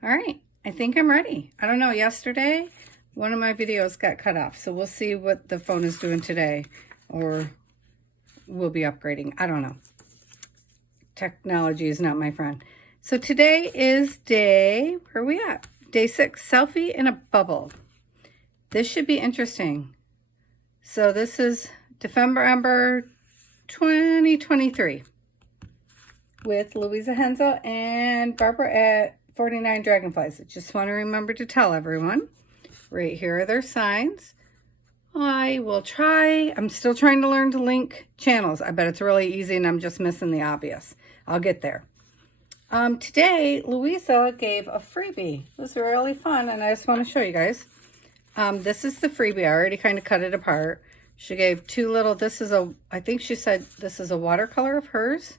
All right, I think I'm ready. I don't know, yesterday one of my videos got cut off, so we'll see what the phone is doing today, or we'll be upgrading. I don't know. Technology is not my friend. So today is where are we at? Day 6, selfie in a bubble. This should be interesting. So this is December 2023 with Louisa Hensel and Barbara at 49 Dragonflies. I just want to remember to tell everyone, right here are their signs. I will try. I'm still trying to learn to link channels. I bet it's really easy and I'm just missing the obvious. I'll get there. Today, Louisa gave a freebie. It was really fun and I just want to show you guys. This is the freebie. I already kind of cut it apart. She gave two little, I think she said this is a watercolor of hers.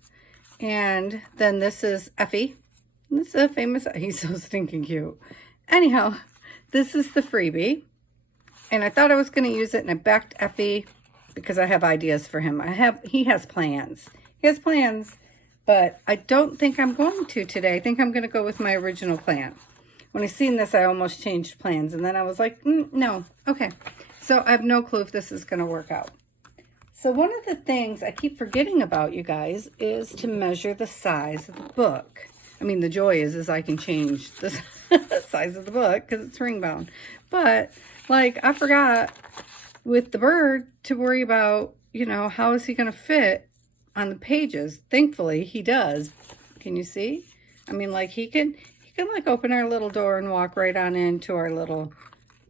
And then this is Effie. This is a famous, he's so stinking cute. Anyhow, this is the freebie. And I thought I was going to use it, and I backed Effie because I have ideas for him. He has plans. He has plans, but I don't think I'm going to today. I think I'm going to go with my original plan. When I seen this, I almost changed plans, and then I was like, no, okay. So I have no clue if this is going to work out. So one of the things I keep forgetting about, you guys, is to measure the size of the book. I mean, the joy is I can change the size of the book because it's ring bound. But, like, I forgot with the bird to worry about, how is he going to fit on the pages. Thankfully, he does. Can you see? I mean, like, he can like, open our little door and walk right on into our little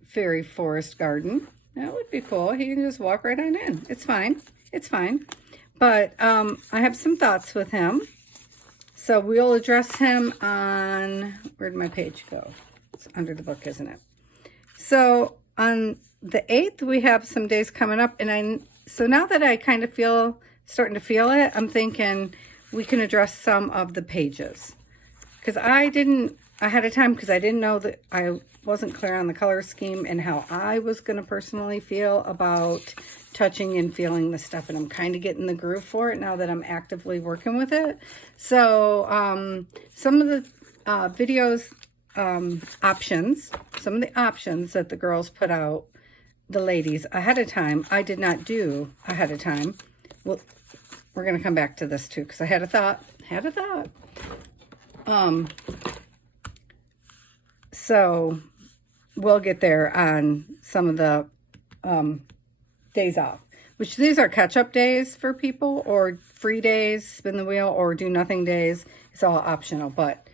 fairy forest garden. That would be cool. He can just walk right on in. It's fine. It's fine. But I have some thoughts with him. So we'll address him on, where'd my page go? It's under the book, isn't it? So on the 8th, we have some days coming up. And so now that I kind of starting to feel it, I'm thinking we can address some of the pages. Because ahead of time, because I didn't know that I wasn't clear on the color scheme and how I was going to personally feel about touching and feeling the stuff. And I'm kind of getting the groove for it now that I'm actively working with it. So some of the videos options, some of the options that the girls put out, the ladies, ahead of time, I did not do ahead of time. Well, we're going to come back to this too, because I had a thought. So we'll get there on some of the days off, which these are catch-up days for people, or free days, spin the wheel, or do nothing days. It's all optional, but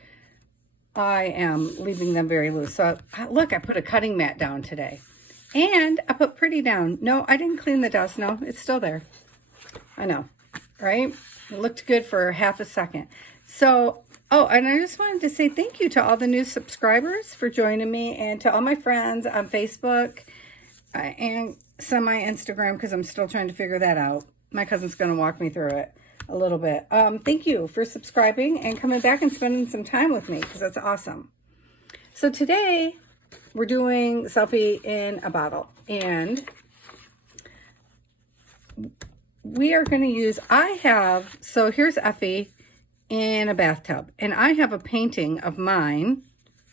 I am leaving them very loose. So look, I put a cutting mat down today, and I put Pretty down. No, I didn't clean the dust. No, it's still there. I know, right? It looked good for half a second. So, and I just wanted to say thank you to all the new subscribers for joining me, and to all my friends on Facebook and some on Instagram, because I'm still trying to figure that out. My cousin's going to walk me through it a little bit. Thank you for subscribing and coming back and spending some time with me, because that's awesome. So today we're doing selfie in a bottle, and we are going to use, so here's Effie in a bathtub, and I have a painting of mine,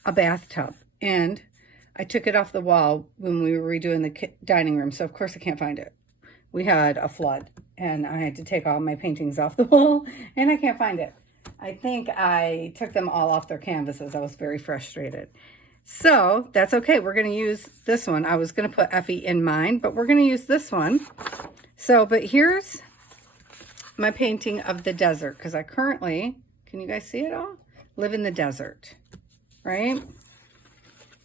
a bathtub, and I took it off the wall when we were redoing the dining room, so of course I can't find it. We had a flood, and I had to take all my paintings off the wall, and I can't find it. I think I took them all off their canvases. I was very frustrated. So that's okay. We're going to use this one. I was going to put Effie in mine, but we're going to use this one. So, but here's my painting of the desert, because I currently, can you guys see it all? Live in the desert, right?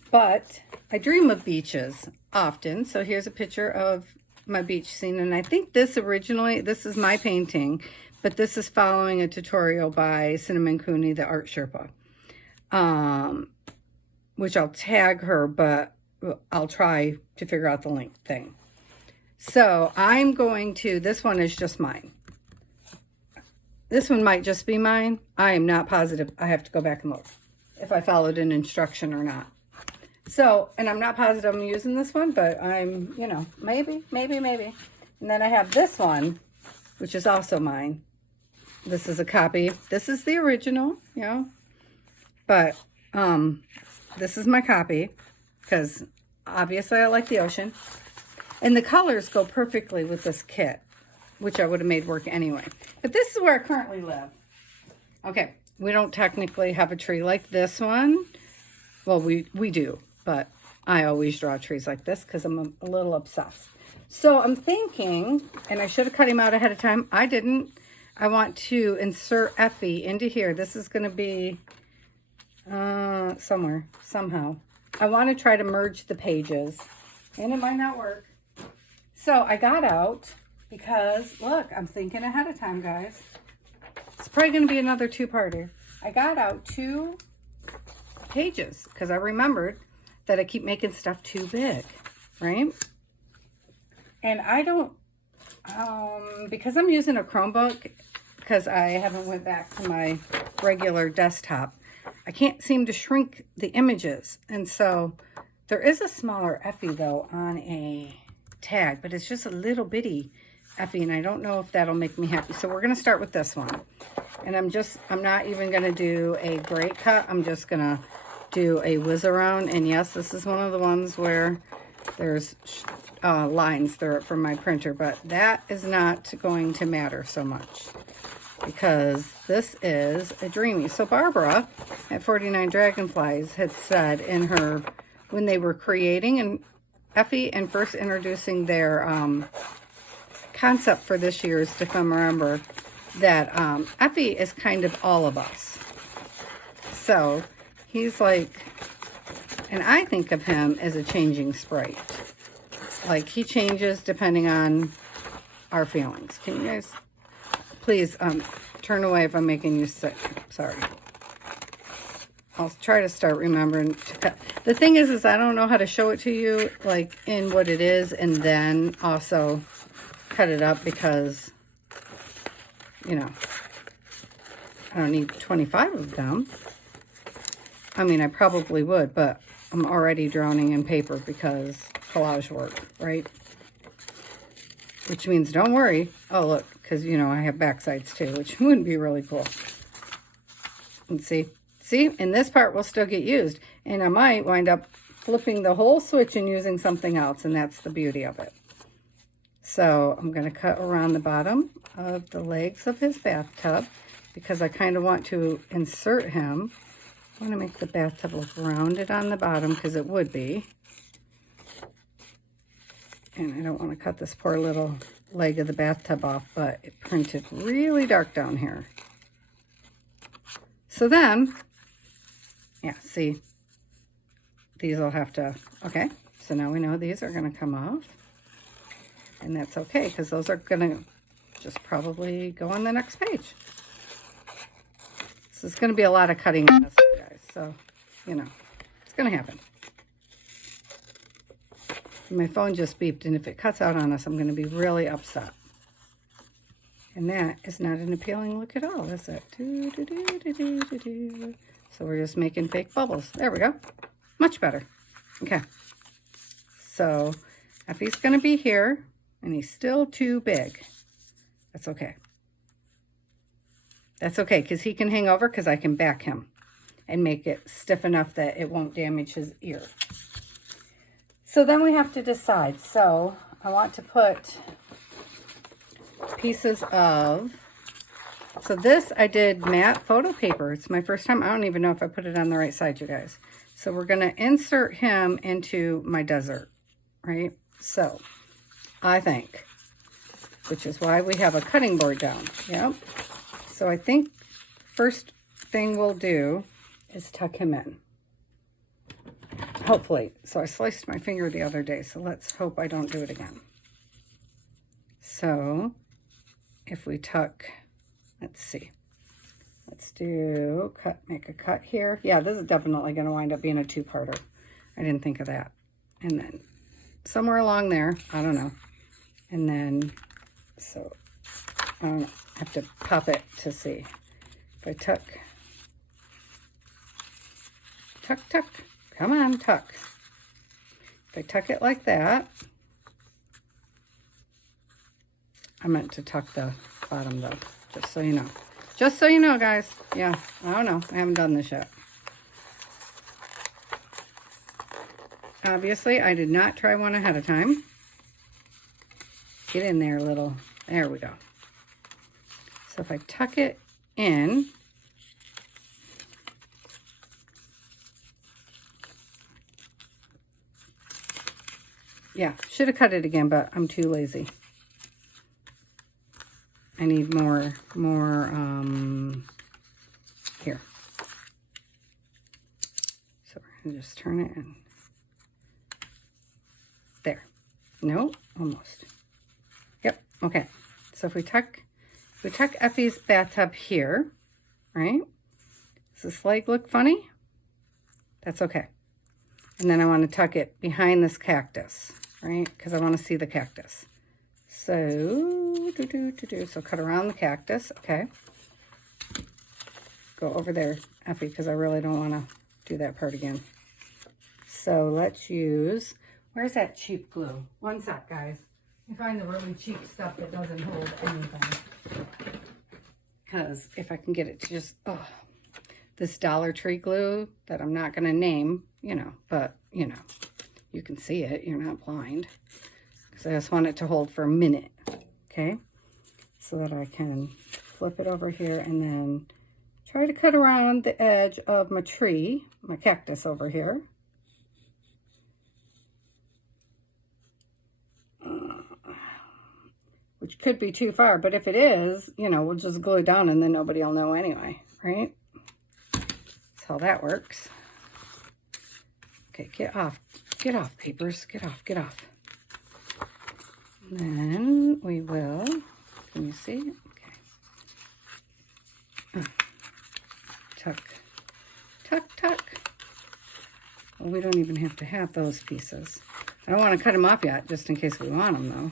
But I dream of beaches often. So here's a picture of my beach scene. And I think this is my painting, but this is following a tutorial by Cinnamon Cooney, the art Sherpa, which I'll tag her, but I'll try to figure out the link thing. So I'm going to, this one is just mine. This one might just be mine. I am not positive. I have to go back and look if I followed an instruction or not. So, and I'm not positive I'm using this one, but I'm, maybe. And then I have this one, which is also mine. This is a copy. This is the original, but This is my copy because obviously I like the ocean. And the colors go perfectly with this kit, which I would have made work anyway. But this is where I currently live. Okay, we don't technically have a tree like this one. Well, we do, but I always draw trees like this because I'm a little obsessed. So I'm thinking, and I should have cut him out ahead of time. I didn't. I want to insert Effie into here. This is going to be somewhere, somehow. I want to try to merge the pages, and it might not work. So I got out because, look, I'm thinking ahead of time, guys. It's probably going to be another two-parter. I got out 2 pages because I remembered that I keep making stuff too big, right? And I don't, because I'm using a Chromebook, because I haven't went back to my regular desktop, I can't seem to shrink the images. And so there is a smaller Effie, though, on a tag, but it's just a little bitty Effie, and I don't know if that'll make me happy. So we're going to start with this one. And I'm not even going to do a great cut. I'm just going to do a whiz around. And yes, this is one of the ones where there's lines there from my printer, but that is not going to matter so much because this is a Dreamy. So Barbara at 49 Dragonflies had said in her, when they were creating and Effie and first introducing their concept for this year's Defember, that Effie is kind of all of us. So he's like, and I think of him as a changing sprite. Like he changes depending on our feelings. Can you guys please turn away if I'm making you sick? Sorry. I'll try to start remembering to cut. The thing is I don't know how to show it to you, like in what it is, and then also cut it up because, you know, I don't need 25 of them. I mean, I probably would, but I'm already drowning in paper because collage work, right? Which means don't worry. Oh, look, because, you know, I have backsides too, which wouldn't be really cool. And see, and this part will still get used. And I might wind up flipping the whole switch and using something else, and that's the beauty of it. So I'm going to cut around the bottom of the legs of his bathtub because I kind of want to insert him. I want to make the bathtub look rounded on the bottom because it would be. And I don't want to cut this poor little leg of the bathtub off, but it printed really dark down here. So then, yeah, see, these will have to, okay, so now we know these are going to come off. And that's okay, because those are going to just probably go on the next page. So it's going to be a lot of cutting on this, guys. So, you know, it's going to happen. My phone just beeped, and if it cuts out on us, I'm going to be really upset. And that is not an appealing look at all, is it? So we're just making fake bubbles. There we go. Much better. Okay. So Effie's going to be here, and he's still too big. That's okay. That's okay, because he can hang over because I can back him and make it stiff enough that it won't damage his ear. So then we have to decide. So I want to put pieces of, so this I did matte photo paper. It's my first time. I don't even know if I put it on the right side, you guys. So we're going to insert him into my desert, right? So I think, which is why we have a cutting board down. Yep. So I think first thing we'll do is tuck him in. Hopefully. So I sliced my finger the other day, so let's hope I don't do it again. So if we tuck, let's see. Let's do cut, make a cut here. Yeah, this is definitely going to wind up being a two-parter. I didn't think of that. And then somewhere along there, I don't know. And then, so I don't know. I have to pop it to see. If I tuck, tuck, come on, tuck. If I tuck it like that, I meant to tuck the bottom though, just so you know. Just so you know, guys. Yeah, I don't know. I haven't done this yet. Obviously, I did not try one ahead of time. Get in there, little. There we go. So if I tuck it in, yeah, should have cut it again, but I'm too lazy. I need more here. So we're gonna just turn it in. There. No, almost. Yep, okay. So if we tuck Effie's bathtub here, right? Does this leg look funny? That's okay. And then I want to tuck it behind this cactus, right? Because I want to see the cactus. So, so cut around the cactus, okay. Go over there, Effie, because I really don't want to do that part again. So let's use, where's that cheap glue? One sec, guys. You find the really cheap stuff that doesn't hold anything. Because if I can get it to just, this Dollar Tree glue that I'm not going to name, you know, but, you know, you can see it. You're not blind. Because I just want it to hold for a minute, okay? So that I can flip it over here and then try to cut around the edge of my tree, my cactus over here. Which could be too far, but if it is, you know, we'll just glue it down and then nobody will know anyway, right? That's how that works. Okay, get off, papers, get off. And then we will, can you see? Okay. Tuck. Well, we don't even have to have those pieces. I don't want to cut them off yet, just in case we want them, though.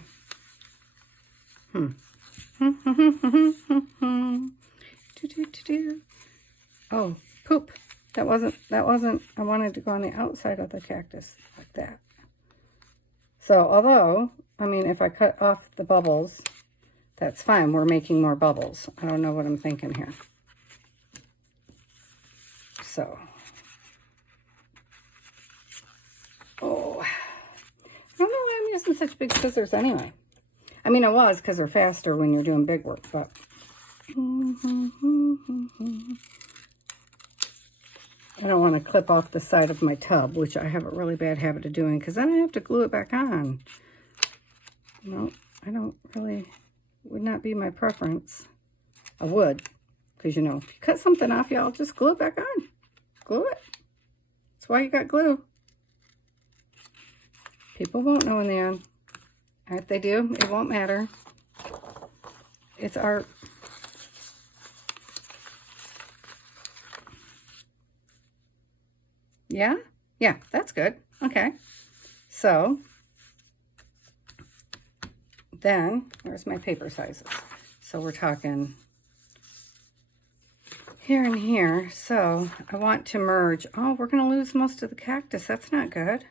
Oh, poop. That wasn't, I wanted to go on the outside of the cactus, like that. So, although, I mean, if I cut off the bubbles, that's fine. We're making more bubbles. I don't know what I'm thinking here. So, oh, I don't know why I'm using such big scissors anyway. I mean, it was because they're faster when you're doing big work, but. I don't want to clip off the side of my tub, which I have a really bad habit of doing, because then I have to glue it back on. No, I don't really, would not be my preference. I would, because, you know, if you cut something off, y'all just glue it back on. Glue it. That's why you got glue. People won't know in the end. If they do, it won't matter. It's art. Yeah? Yeah, that's good. Okay. So, then, where's my paper sizes? So we're talking here and here. So I want to merge. Oh, we're going to lose most of the cactus. That's not good.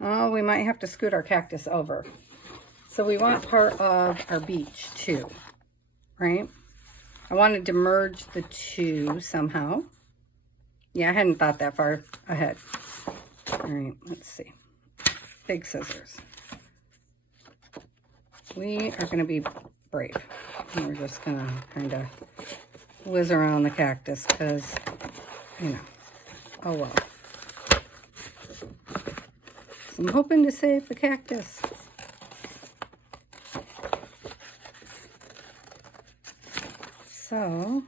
Oh, we might have to scoot our cactus over. So we want part of our beach too, right? I wanted to merge the two somehow. Yeah, I hadn't thought that far ahead. All right, let's see. Big scissors. We are going to be brave. And we're just going to kind of whiz around the cactus because, you know, oh well. So I'm hoping to save the cactus. So,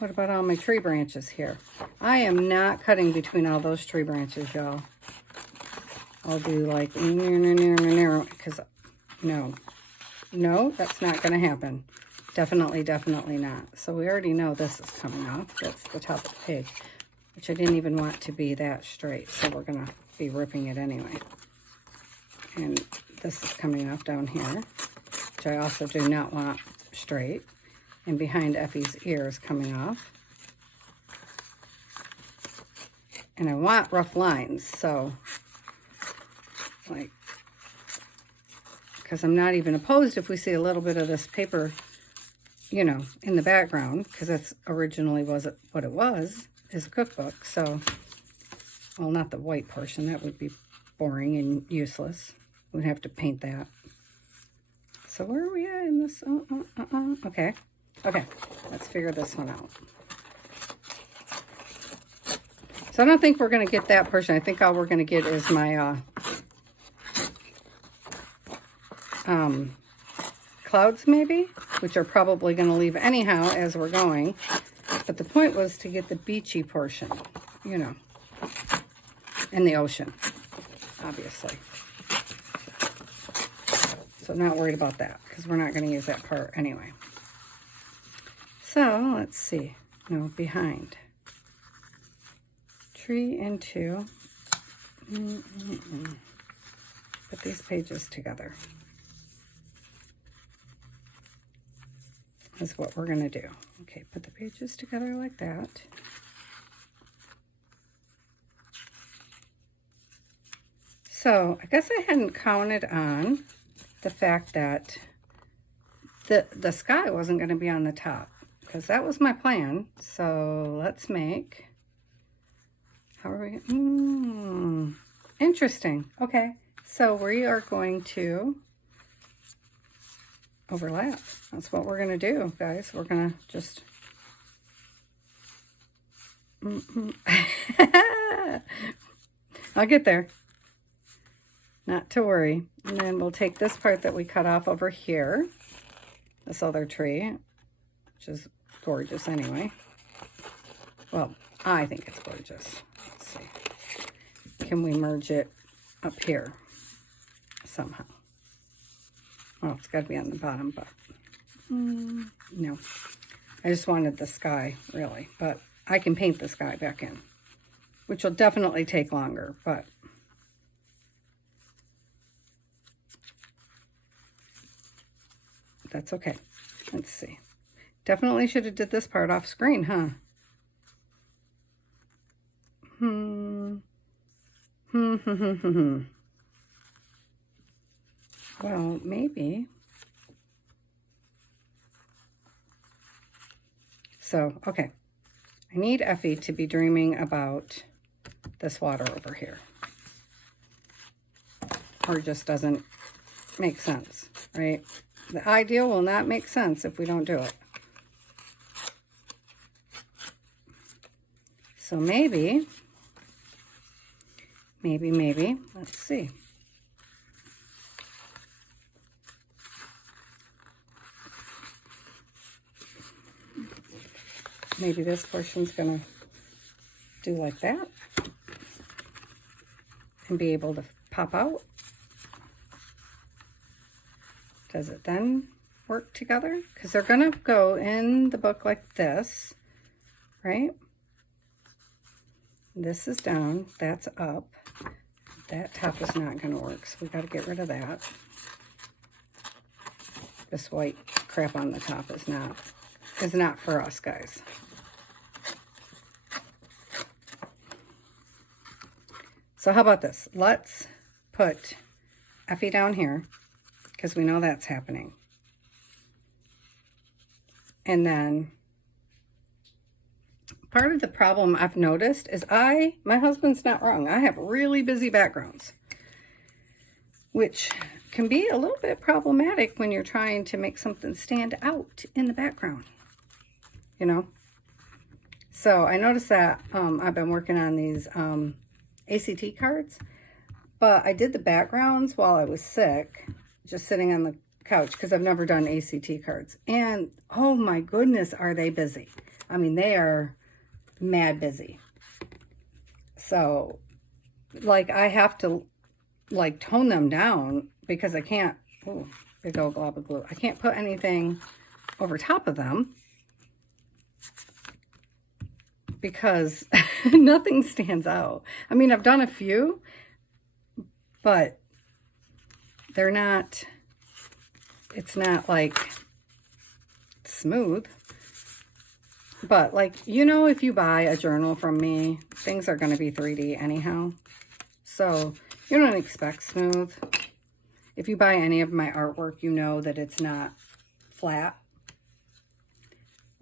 what about all my tree branches here? I am not cutting between all those tree branches, y'all. I'll do like, because no, that's not going to happen. Definitely not. So we already know this is coming off. That's the top of the page, which I didn't even want to be that straight. So we're going to be ripping it anyway. And this is coming off down here, which I also do not want straight. And behind Effie's ear is coming off. And I want rough lines, so, like, because I'm not even opposed if we see a little bit of this paper, you know, in the background, because that's originally what it was, is a cookbook, so, well, not the white portion, that would be boring and useless. We'd have to paint that. So where are we at in this? Okay. Okay, let's figure this one out. So I don't think we're going to get that portion. I think all we're going to get is my clouds maybe, which are probably going to leave anyhow as we're going. But the point was to get the beachy portion, you know, and the ocean, obviously. So not worried about that because we're not going to use that part anyway. So let's see. No, behind. Tree and 2. Put these pages together. Is what we're going to do. Okay, put the pages together like that. So I guess I hadn't counted on the fact that the sky wasn't going to be on the top, because that was my plan. So let's make, how are we, interesting. Okay, so we are going to overlap. That's what we're going to do, guys. We're going to just, I'll get there. Not to worry. And then we'll take this part that we cut off over here, this other tree, which is gorgeous anyway. Well, I think it's gorgeous. Let's see. Can we merge it up here somehow? Oh, it's got to be on the bottom, but no. I just wanted the sky, really. But I can paint the sky back in, which will definitely take longer, but that's okay. Let's see. Definitely should have did this part off screen, huh? Well, maybe. So, okay. I need Effie to be dreaming about this water over here. Or it just doesn't make sense, right? The ideal will not make sense if we don't do it. So maybe, let's see. Maybe this portion's gonna do like that and be able to pop out. Does it then work together? Because they're gonna go in the book like this, right? This is down, that's up. That top is not gonna work, so we gotta get rid of that. This white crap on the top is not for us, guys. So how about this? Let's put Effie down here, because we know that's happening. And then part of the problem I've noticed is my husband's not wrong. I have really busy backgrounds, which can be a little bit problematic when you're trying to make something stand out in the background, you know? So I noticed that I've been working on these ACT cards, but I did the backgrounds while I was sick, just sitting on the couch, because I've never done ACT cards. And oh my goodness, are they busy. I mean, they are mad busy. So like I have to like tone them down because I can't, oh, big old glob of glue. I can't put anything over top of them because nothing stands out. I mean, I've done a few, but they're not, it's not like smooth. But like, you know, if you buy a journal from me, things are going to be 3D anyhow. So you don't expect smooth. If you buy any of my artwork, you know that it's not flat.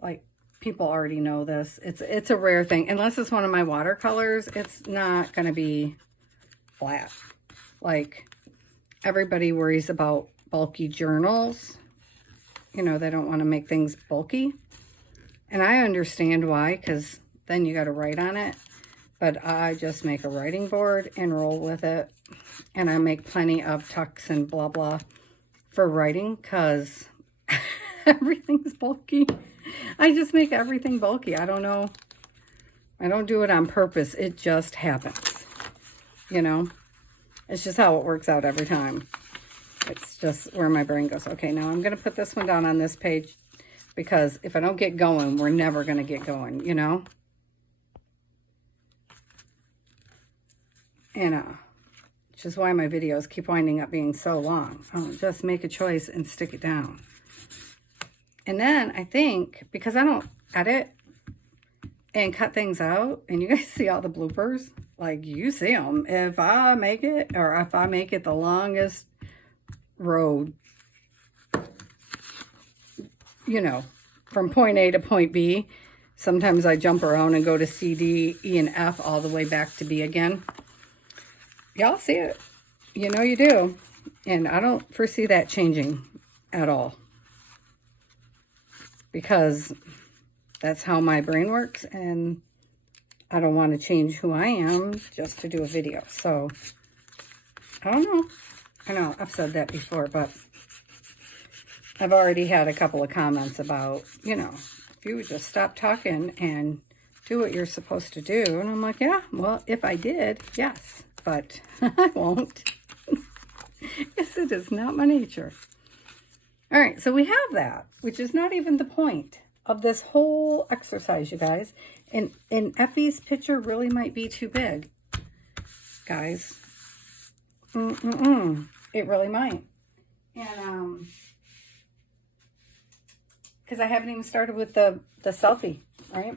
Like, people already know this. It's a rare thing. Unless it's one of my watercolors, it's not going to be flat. Like, everybody worries about bulky journals. You know, they don't want to make things bulky. And I understand why, because then you got to write on it. But I just make a writing board and roll with it. And I make plenty of tucks and blah, blah for writing, because everything's bulky. I just make everything bulky. I don't know. I don't do it on purpose. It just happens. You know? It's just how it works out every time. It's just where my brain goes. Okay, now I'm going to put this one down on this page, because if I don't get going, we're never going to get going, you know? And, which is why my videos keep winding up being so long. I'll just make a choice and stick it down. And then I think, because I don't edit and cut things out, and you guys see all the bloopers, like you see them. If I make it, or if I make it the longest road, you know, from point A to point B, sometimes I jump around and go to C, D, E, and F all the way back to B again. Y'all see it. You know you do. And I don't foresee that changing at all, because that's how my brain works, and I don't want to change who I am just to do a video. So, I don't know. I know I've said that before, but I've already had a couple of comments about, you know, if you would just stop talking and do what you're supposed to do. And I'm like, yeah, well, if I did, yes, but I won't. Yes, it is not my nature. All right, so we have that, which is not even the point of this whole exercise, you guys. And Effie's picture really might be too big, guys. It really might. And, because I haven't even started with the selfie, right?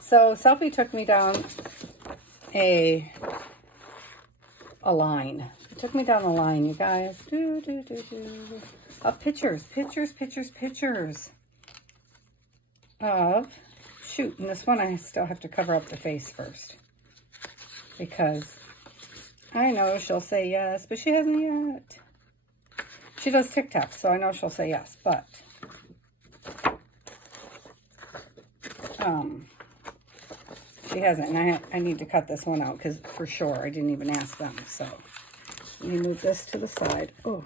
So selfie took me down a line. It took me down a line, you guys. Of pictures of, shoot, and this one I still have to cover up the face first, because I know she'll say yes, but she hasn't yet. She does TikTok, so I know she'll say yes, but she hasn't, and I need to cut this one out, because for sure I didn't even ask them. So let me move this to the side. Oh,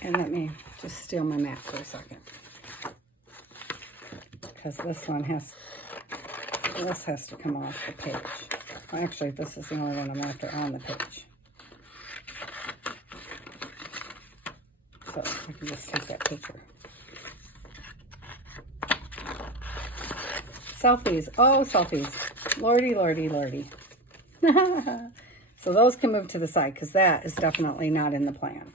and let me just steal my mat for a second, because this one has to come off the page. Well, actually, this is the only one I'm after on the page. So I can just take that picture. Selfies. Oh, selfies. Lordy, lordy, lordy. So those can move to the side, because that is definitely not in the plan.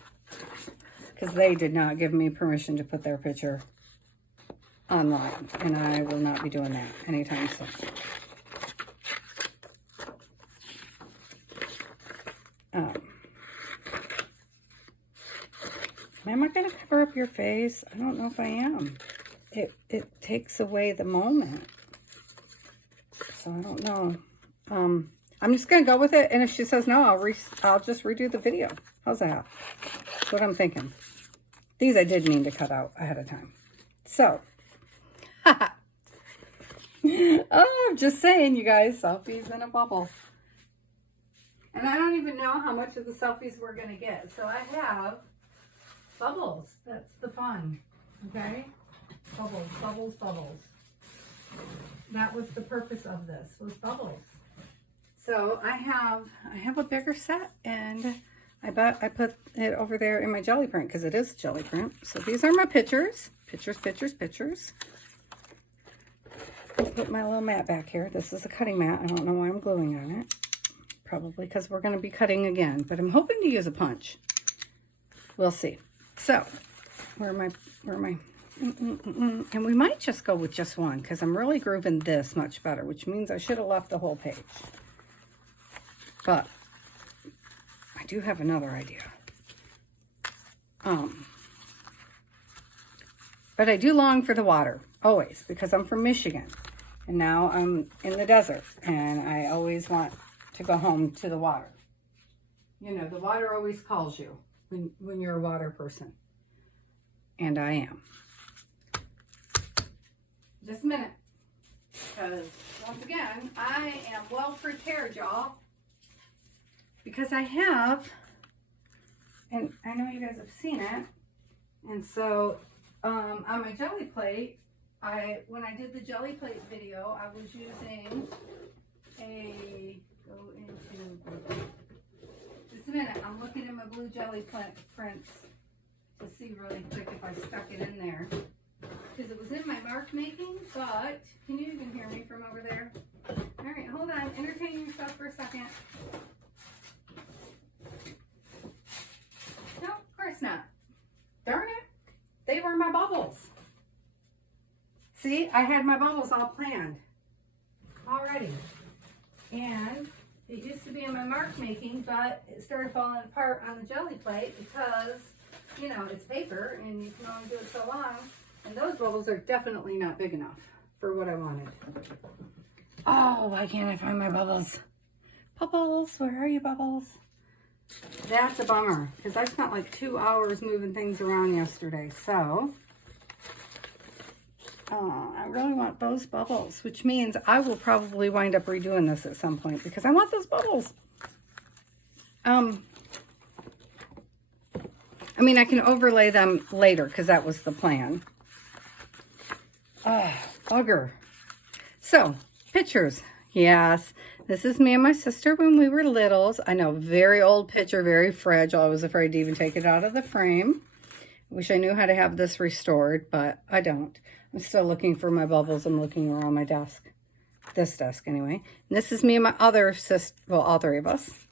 Because they did not give me permission to put their picture online, and I will not be doing that anytime soon. Am I going to cover up your face? I don't know if I am. It takes away the moment. So I don't know. I'm just going to go with it, and if she says no, I'll just redo the video. How's that? That's what I'm thinking. These I did mean to cut out ahead of time. So, oh, I'm just saying, you guys, selfies in a bubble. And I don't even know how much of the selfies we're going to get. So I have bubbles. That's the fun. Okay? Bubbles, bubbles, bubbles. That was the purpose of this, was bubbles. So I have a bigger set, and I put it over there in my jelly print, because it is jelly print. So these are my pictures. Pictures. I'll put my little mat back here. This is a cutting mat. I don't know why I'm gluing on it. Probably because we're going to be cutting again, but I'm hoping to use a punch. We'll see. So, where am I? And we might just go with just one, because I'm really grooving this much better, which means I should have left the whole page. But I do have another idea. But I do long for the water, always, because I'm from Michigan. And now I'm in the desert, and I always want to go home to the water. You know, the water always calls you when you're a water person. And I am. Just a minute. Because, once again, I am well prepared, y'all. Because I have, and I know you guys have seen it. And so, on my jelly plate, when I did the jelly plate video, I was using just a minute, I'm looking at my blue jelly prints to see really quick if I stuck it in there. Because it was in my mark making, but, can you even hear me from over there? All right, hold on, entertain yourself for a second. No, of course not. Darn it, they were my bubbles. See, I had my bubbles all planned already. And it used to be in my mark making, but it started falling apart on the jelly plate because, you know, it's paper and you can only do it so long. And those bubbles are definitely not big enough for what I wanted. Oh, why can't I find my bubbles? Bubbles, where are you, Bubbles? That's a bummer because I spent like 2 hours moving things around yesterday. So, I really want those bubbles, which means I will probably wind up redoing this at some point because I want those bubbles. I mean, I can overlay them later because that was the plan. Bugger. So, pictures. Yes, this is me and my sister when we were littles. I know, very old picture, very fragile. I was afraid to even take it out of the frame. Wish I knew how to have this restored, but I don't. I'm still looking for my bubbles. I'm looking around my desk. This desk, anyway. And this is me and my other sister, well, all three of us.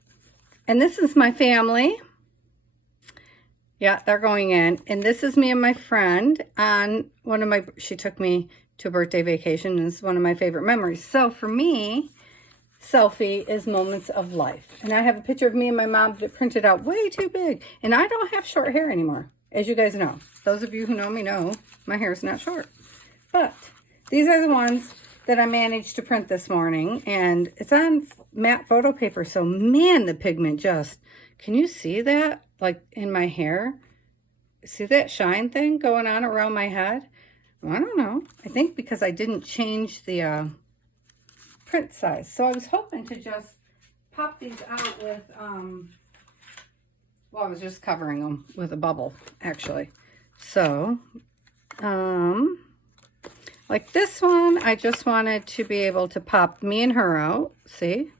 And this is my family. Yeah, they're going in. And this is me and my friend on one of my, she took me to a birthday vacation, and it's one of my favorite memories. So for me, selfie is moments of life. And I have a picture of me and my mom that printed out way too big. And I don't have short hair anymore, as you guys know. Those of you who know me know my hair is not short. But these are the ones that I managed to print this morning. And it's on matte photo paper. So, man, the pigment just, can you see that? Like in my hair? See that shine thing going on around my head? Well, I don't know. I think because I didn't change the print size. So I was hoping to just pop these out with, well, I was just covering them with a bubble, actually. So, like this one, I just wanted to be able to pop me and her out. See?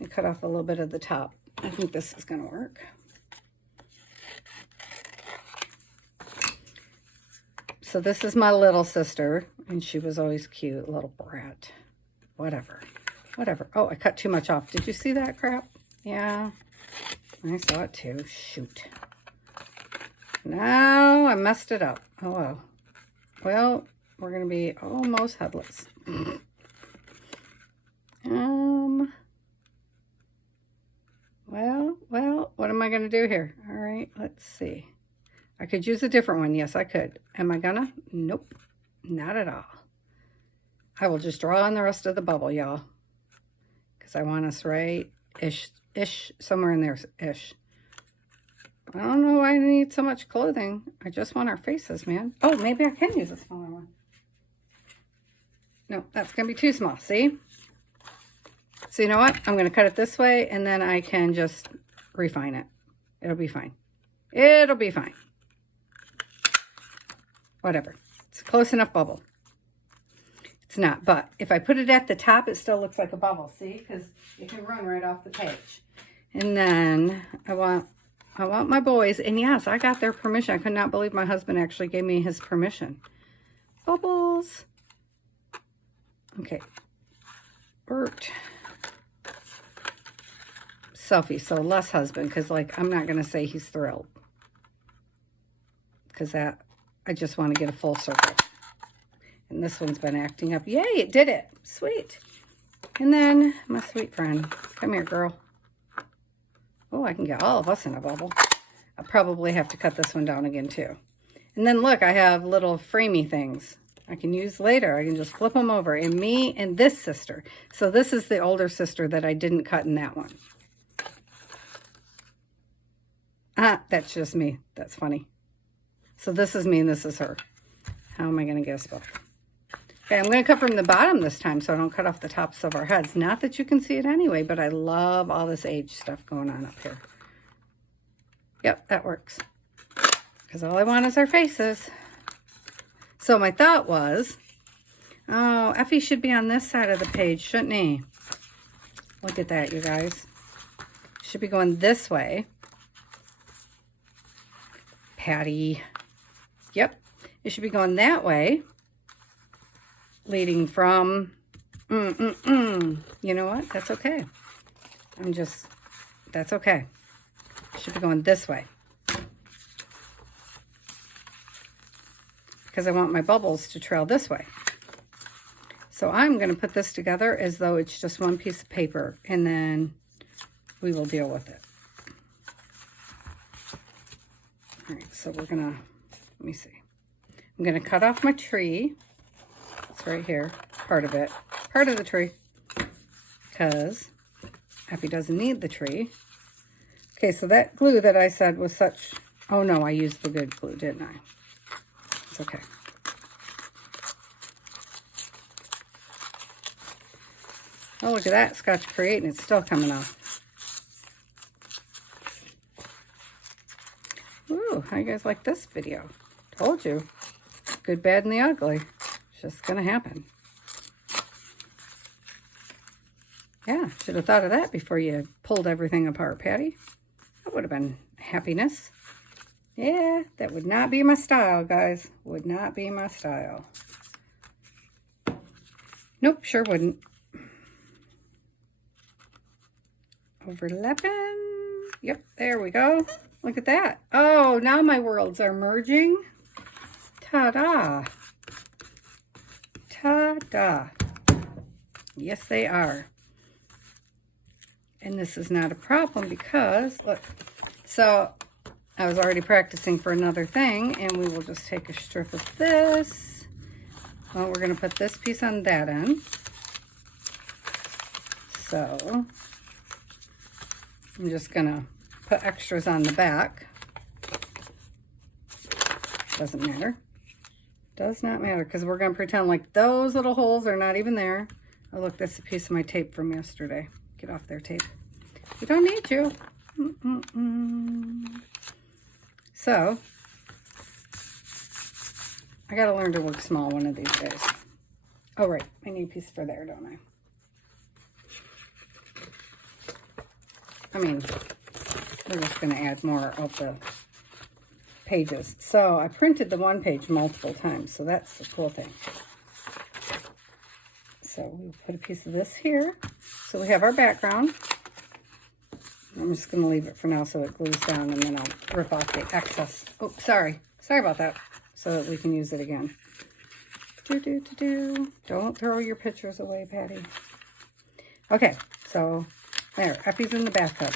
And cut off a little bit of the top. I think this is going to work. So this is my little sister, and she was always cute, little brat. Whatever. Oh, I cut too much off. Did you see that crap? Yeah, I saw it too. Shoot. Now I messed it up. Oh, well. Well, we're going to be almost headless. Well, what am I going to do here? All right, let's see. I could use a different one. Yes, I could. Am I gonna? Nope, not at all. I will just draw on the rest of the bubble, y'all, because I want us right-ish, somewhere in there-ish. I don't know why I need so much clothing. I just want our faces, man. Oh, maybe I can use a smaller one. No, that's going to be too small, see? So you know what? I'm going to cut it this way, and then I can just refine it. It'll be fine. It'll be fine. Whatever. It's a close enough bubble. It's not, but if I put it at the top, it still looks like a bubble, see? Because it can run right off the page. And then I want my boys, and yes, I got their permission. I could not believe my husband actually gave me his permission. Bubbles. Okay. Bert. Selfie, so less husband, because, like, I'm not going to say he's thrilled. Because that, I just want to get a full circle. And this one's been acting up. Yay, it did it. Sweet. And then my sweet friend. Come here, girl. Oh, I can get all of us in a bubble. I'll probably have to cut this one down again, too. And then, look, I have little framey things I can use later. I can just flip them over. And me and this sister. So this is the older sister that I didn't cut in that one. That's just me. That's funny. So this is me and this is her. How am I going to get us both? Okay, I'm going to cut from the bottom this time so I don't cut off the tops of our heads. Not that you can see it anyway, but I love all this age stuff going on up here. Yep, that works. Because all I want is our faces. So my thought was, oh, Effie should be on this side of the page, shouldn't he? Look at that, you guys. Should be going this way. Patty. Yep, it should be going that way. Leading from, you know what? That's okay. That's okay. Should be going this way. Because I want my bubbles to trail this way. So I'm going to put this together as though it's just one piece of paper, and then we will deal with it. All right, so we're going to, let me see. I'm going to cut off my tree. It's right here, part of it, part of the tree, because Effie doesn't need the tree. Okay, so that glue that I said was such, oh no, I used the good glue, didn't I? It's okay. Oh, look at that, Scotch Create, and it's still coming off. Ooh, how you guys like this video? Told you. Good, bad, and the ugly. It's just gonna happen. Yeah, should have thought of that before you pulled everything apart, Patty. That would have been happiness. Yeah, that would not be my style, guys. Would not be my style. Nope, sure wouldn't. Overlapping. Yep, there we go. Look at that. Oh, now my worlds are merging. Ta-da. Ta-da. Yes, they are. And this is not a problem because, look, so I was already practicing for another thing, and we will just take a strip of this. Well, we're going to put this piece on that end. So I'm just going to put extras on the back. Doesn't matter. Does not matter, because we're going to pretend like those little holes are not even there. Oh, look, that's a piece of my tape from yesterday. Get off there, tape. We don't need you. So, I got to learn to work small one of these days. Oh, right. I need a piece for there, don't I? I mean, we're just going to add more of the pages. So I printed the one page multiple times, so that's the cool thing. So we put a piece of this here. So we have our background. I'm just going to leave it for now so it glues down, and then I'll rip off the excess. Oh, sorry. Sorry about that. So that we can use it again. Don't throw your pictures away, Patty. Okay, so there. Effie's in the bathtub.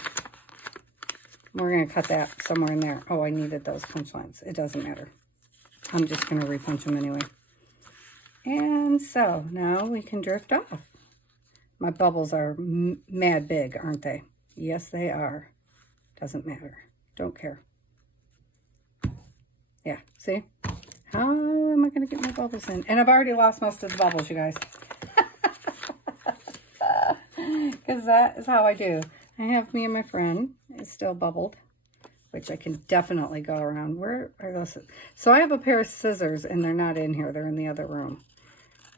We're going to cut that somewhere in there. Oh, I needed those punch lines. It doesn't matter. I'm just going to repunch them anyway. And so now we can drift off. My bubbles are mad big, aren't they? Yes, they are. Doesn't matter. Don't care. Yeah, see? How am I going to get my bubbles in? And I've already lost most of the bubbles, you guys. Because that is how I do. I have me and my friend. It's still bubbled, which I can definitely go around. Where are those? So I have a pair of scissors, and they're not in here. They're in the other room.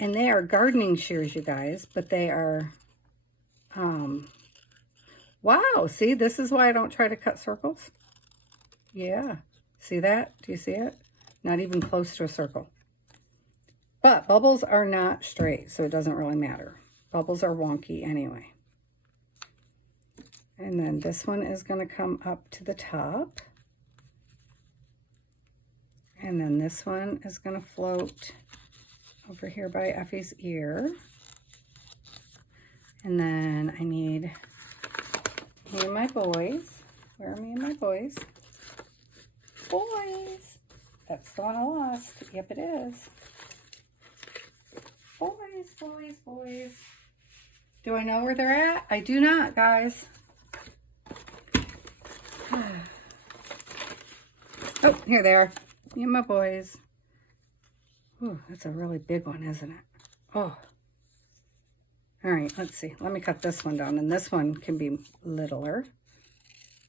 And they are gardening shears, you guys, but they are, wow, see, this is why I don't try to cut circles. Yeah, see that? Do you see it? Not even close to a circle. But bubbles are not straight, so it doesn't really matter. Bubbles are wonky anyway. And then this one is going to come up to the top. And then this one is going to float over here by Effie's ear. And then I need me and my boys. Where are me and my boys? Boys! That's the one I lost. Yep, it is. Boys, boys, boys. Do I know where they're at? I do not, guys. Oh, here they are. Me and my boys. Ooh, that's a really big one, isn't it? Oh. All right, let's see. Let me cut this one down, and this one can be littler.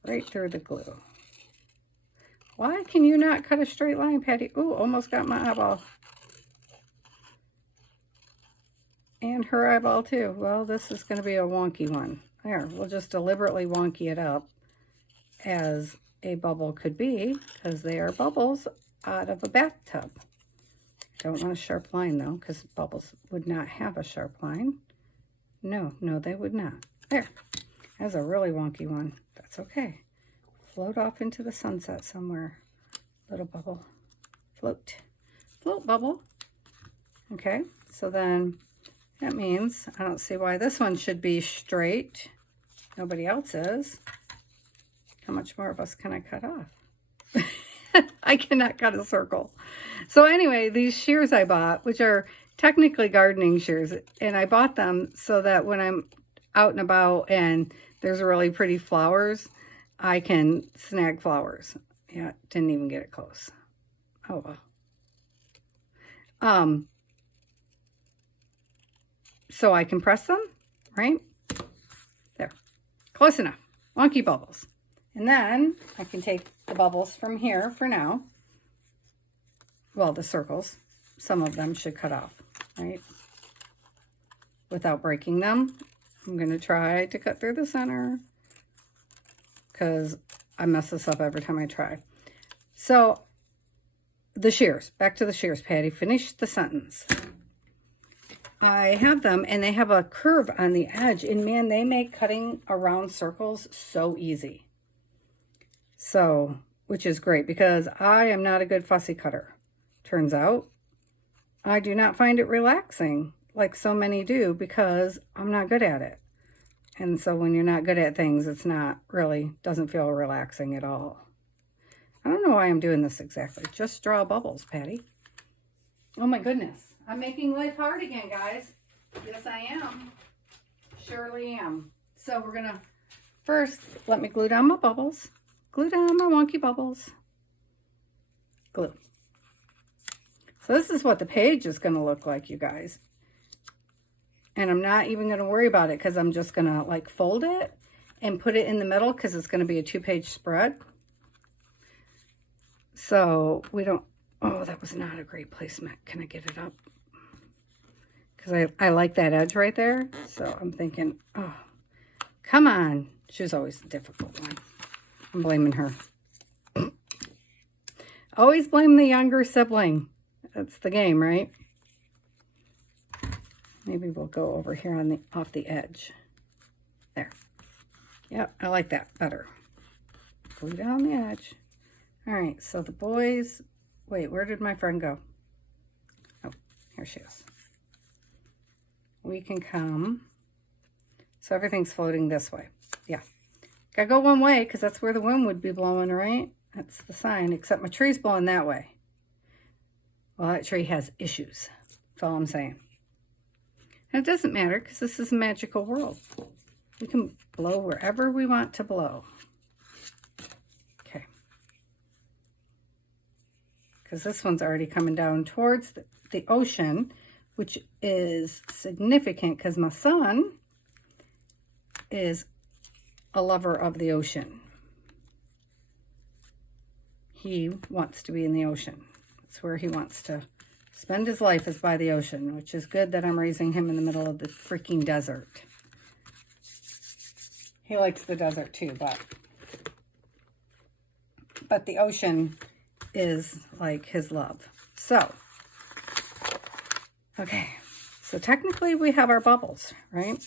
Right through the glue. Why can you not cut a straight line, Patty? Ooh, almost got my eyeball. And her eyeball too. Well, this is going to be a wonky one. There, we'll just deliberately wonky it up as a bubble could be, because they are bubbles out of a bathtub. Don't want a sharp line though, because bubbles would not have a sharp line. No, they would not. There. That's a really wonky one. That's okay. Float off into the sunset somewhere. Little bubble. Float. Float bubble. Okay, so then that means I don't see why this one should be straight. Nobody else is. How much more of us can I cut off? I cannot cut a circle. So anyway, these shears I bought, which are technically gardening shears, and I bought them so that when I'm out and about and there's really pretty flowers, I can snag flowers. Yeah, didn't even get it close. Oh well. So I can press them, right? There. Close enough. Wonky bubbles. And then I can take the bubbles from here for now. Well, the circles. Some of them should cut off, right? Without breaking them. I'm going to try to cut through the center, because I mess this up every time I try. So, the shears. Back to the shears, Patty. Finish the sentence. I have them, and they have a curve on the edge. And man, they make cutting around circles so easy. So, which is great, because I am not a good fussy cutter. Turns out, I do not find it relaxing like so many do, because I'm not good at it. And so when you're not good at things, it's not really, doesn't feel relaxing at all. I don't know why I'm doing this exactly. Just draw bubbles, Patty. Oh my goodness. I'm making life hard again, guys. Yes, I am. Surely am. So we're going to first, let me glue down my bubbles. Glue down my wonky bubbles. Glue. So this is what the page is going to look like, you guys. And I'm not even going to worry about it, because I'm just going to like fold it and put it in the middle, because it's going to be a 2-page spread. So we don't, oh, that was not a great placement. Can I get it up? Because I like that edge right there. So I'm thinking, oh, come on. She's always the difficult one. I'm blaming her. Always blame the younger sibling. That's the game, right? Maybe we'll go over here on the off the edge. There. Yep, I like that better. Glue down the edge. All right, so the boys, wait, where did my friend go? Oh, here she is. We can come. So everything's floating this way. Yeah. Gotta go one way, because that's where the wind would be blowing, right? That's the sign, except my tree's blowing that way. Well, that tree has issues. That's all I'm saying. And it doesn't matter, because this is a magical world. We can blow wherever we want to blow. Okay. Because this one's already coming down towards the ocean, which is significant, because my son is a lover of the ocean. He wants to be in the ocean. That's where he wants to spend his life, is by the ocean, which is good that I'm raising him in the middle of the freaking desert. He likes the desert too, but the ocean is like his love. So, okay, so technically we have our bubbles, right?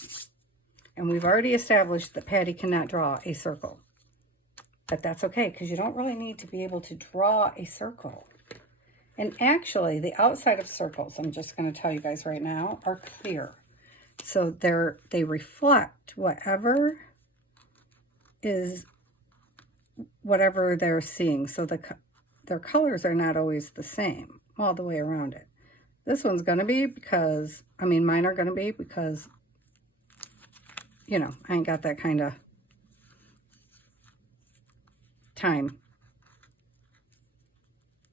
And we've already established that Patty cannot draw a circle. But that's okay, because you don't really need to be able to draw a circle. And actually, the outside of circles, I'm just going to tell you guys right now, are clear. So they reflect whatever they're seeing. So their colors are not always the same all the way around it. This one's going to be because, mine are going to be because, you know, I ain't got that kind of time.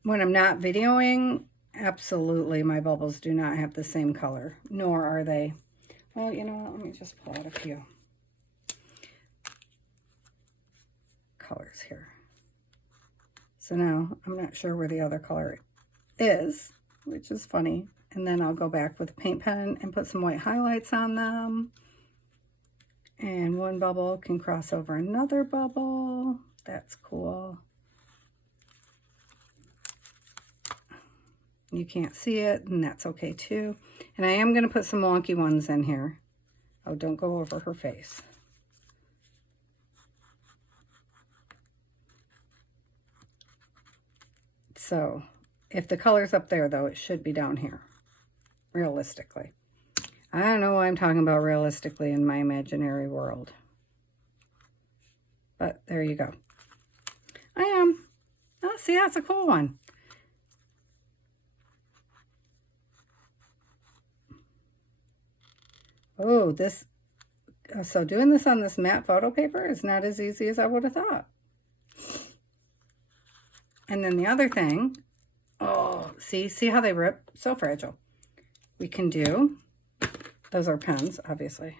when I'm not videoing, absolutely my bubbles do not have the same color, nor are they. Well, you know what? Let me just pull out a few colors here. So now I'm not sure where the other color is, which is funny. And then I'll go back with a paint pen and put some white highlights on them. And one bubble can cross over another bubble. That's cool. You can't see it, and that's okay too. And I am going to put some wonky ones in here. Oh, don't go over her face. So, if the color's up there, though, it should be down here, realistically. I don't know why I'm talking about realistically in my imaginary world. But there you go. I am. Oh, see, that's a cool one. Oh, this, so doing this on this matte photo paper is not as easy as I would have thought. And then the other thing, oh, see how they rip? So fragile. We can do, those are pens, obviously,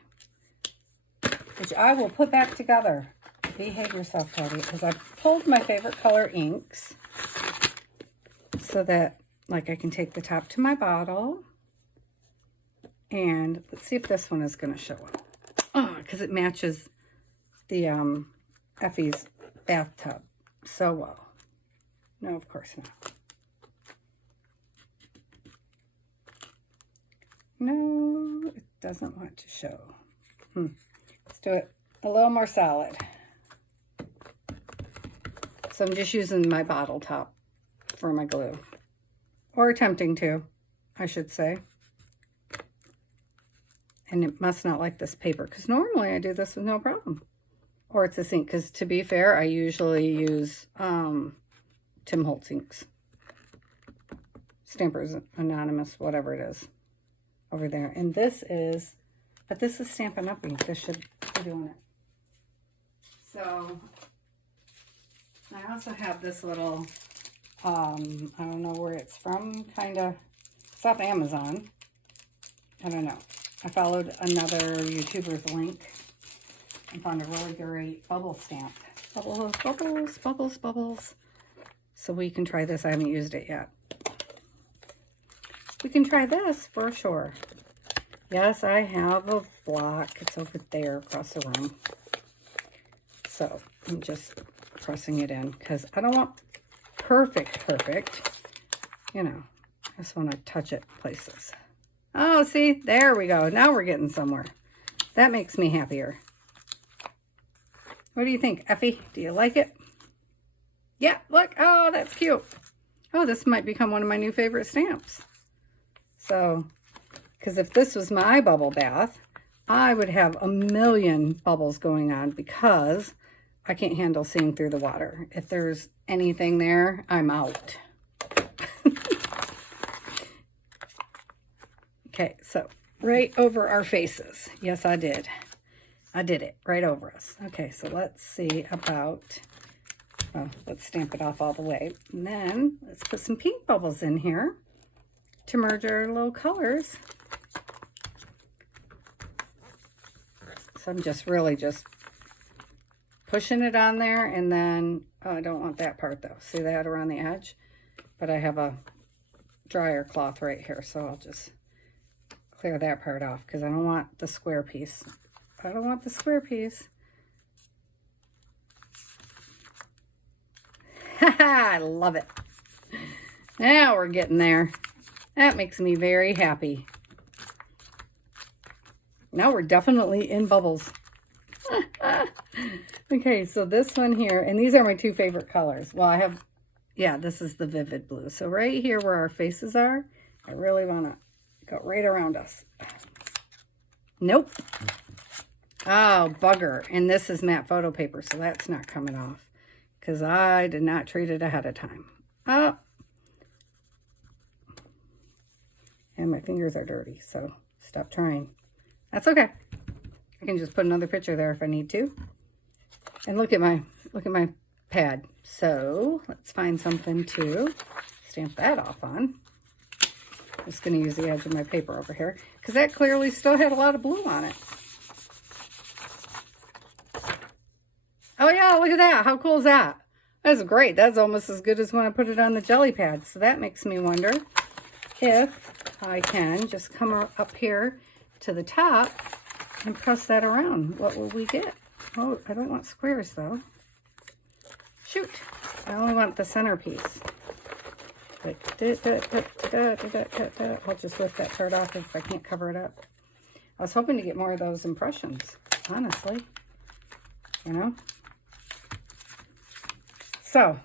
which I will put back together. Behave yourself, Cody, because I pulled my favorite color inks so that, like, I can take the top to my bottle. And let's see if this one is going to show up. Oh, because it matches the Effie's bathtub so well. No, of course not. No, it doesn't want to show. Let's do it a little more solid. So I'm just using my bottle top for my glue. Or attempting to, I should say. And it must not like this paper, because normally I do this with no problem. Or it's a ink, because to be fair, I usually use Tim Holtz inks. Stampers Anonymous, whatever it is, over there. And this is, but this is Stampin' Up! Ink. This should be doing it. So, I also have this little, I don't know where it's from, kind of, it's off Amazon. I don't know. I followed another YouTuber's link and found a really great bubble stamp. Bubbles, bubbles, bubbles, bubbles. So we can try this. I haven't used it yet. We can try this for sure. Yes, I have a block. It's over there across the room. So I'm just pressing it in because I don't want perfect. You know, I just want to touch it places. Oh, see, there we go. Now we're getting somewhere. That makes me happier. What do you think, Effie? Do you like it? Yeah, look. Oh, that's cute. Oh, this might become one of my new favorite stamps. So, because if this was my bubble bath, I would have a million bubbles going on because I can't handle seeing through the water. If there's anything there, I'm out. Okay, so right over our faces. Yes, I did. I did it right over us. Okay, so let's see about, well, let's stamp it off all the way. And then let's put some pink bubbles in here to merge our little colors. So I'm just really just pushing it on there, and then, oh, I don't want that part though. See that around the edge? But I have a dryer cloth right here, so I'll just clear that part off because I don't want the square piece. I don't want the square piece. I love it. Now we're getting there. That makes me very happy. Now we're definitely in bubbles. Okay, so this one here, and these are my two favorite colors. Well, I have, yeah, this is the vivid blue. So right here where our faces are, I really want to go right around us. Nope. Oh, bugger. And this is matte photo paper, so that's not coming off because I did not treat it ahead of time. Oh. And my fingers are dirty, so stop trying. That's okay. I can just put another picture there if I need to. And look at my pad. So let's find something to stamp that off on. I'm just going to use the edge of my paper over here because that clearly still had a lot of blue on it. Oh yeah, look at that. How cool is that? That's great. That's almost as good as when I put it on the jelly pad. So that makes me wonder if I can just come up here to the top and press that around. What will we get? Oh, I don't want squares though. Shoot. I only want the centerpiece. I'll just lift that part off if I can't cover it up. I was hoping to get more of those impressions, honestly. You know? So,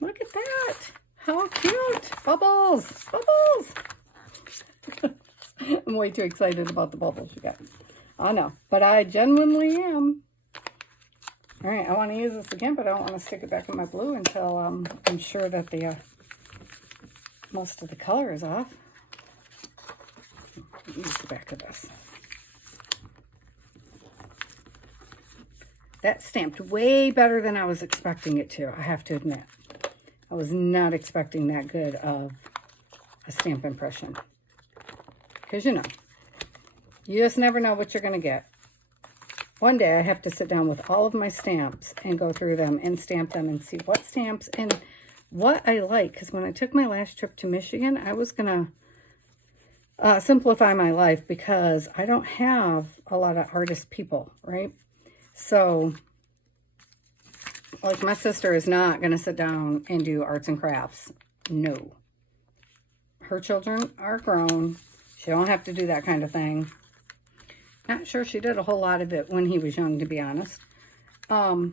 look at that. How cute. Bubbles. Bubbles. I'm way too excited about the bubbles, you guys. I know, but I genuinely am. All right, I want to use this again, but I don't want to stick it back in my blue until I'm sure that the most of the color is off. Use the back of this. That stamped way better than I was expecting it to, I have to admit. I was not expecting that good of a stamp impression. Because, you know, you just never know what you're going to get. One day I have to sit down with all of my stamps and go through them and stamp them and see what stamps and what I like. Because when I took my last trip to Michigan, I was going to simplify my life because I don't have a lot of artist people, right? So, like, my sister is not going to sit down and do arts and crafts. No. Her children are grown. She don't have to do that kind of thing. Not sure she did a whole lot of it when he was young, to be honest. Oh,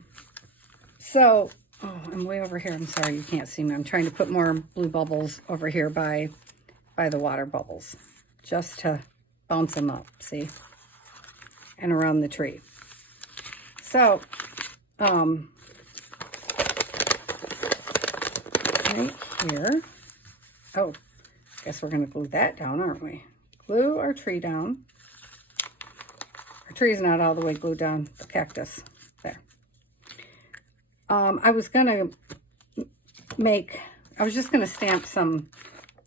I'm way over here. I'm sorry you can't see me. I'm trying to put more blue bubbles over here by the water bubbles. Just to bounce them up, see? And around the tree. So, right here. Oh, guess we're going to glue that down, aren't we? Glue our tree down. Our tree's not all the way glued down, the cactus. There. I was just going to stamp some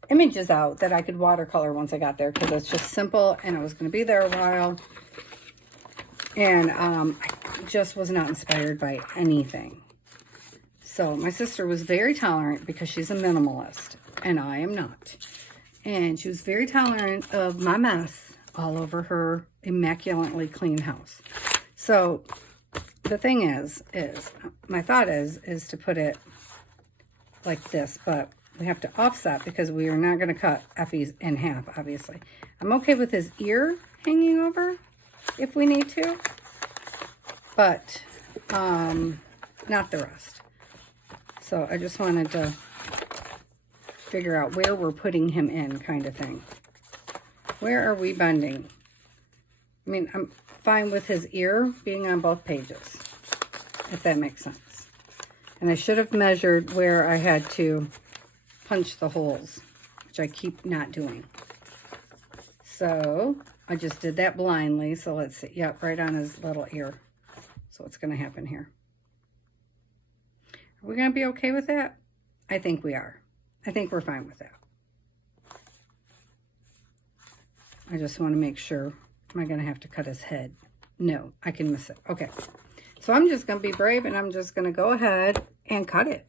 images out that I could watercolor once I got there because it's just simple and I was going to be there a while. And I just was not inspired by anything. So my sister was very tolerant because she's a minimalist and I am not. And she was very tolerant of my mess all over her immaculately clean house. So the thing is my thought is to put it like this, but we have to offset because we are not going to cut Effie's in half, obviously. I'm okay with his ear hanging over if we need to, but not the rest. So I just wanted to figure out where we're putting him in, kind of thing. Where are we bending? I mean, I'm fine with his ear being on both pages, if that makes sense. And I should have measured where I had to punch the holes, which I keep not doing. So I just did that blindly. So let's see. Yep, right on his little ear. So what's going to happen here? Are we going to be okay with that? I think we are. I think we're fine with that. I just want to make sure. Am I going to have to cut his head? No, I can miss it. Okay. So I'm just going to be brave and I'm just going to go ahead and cut it.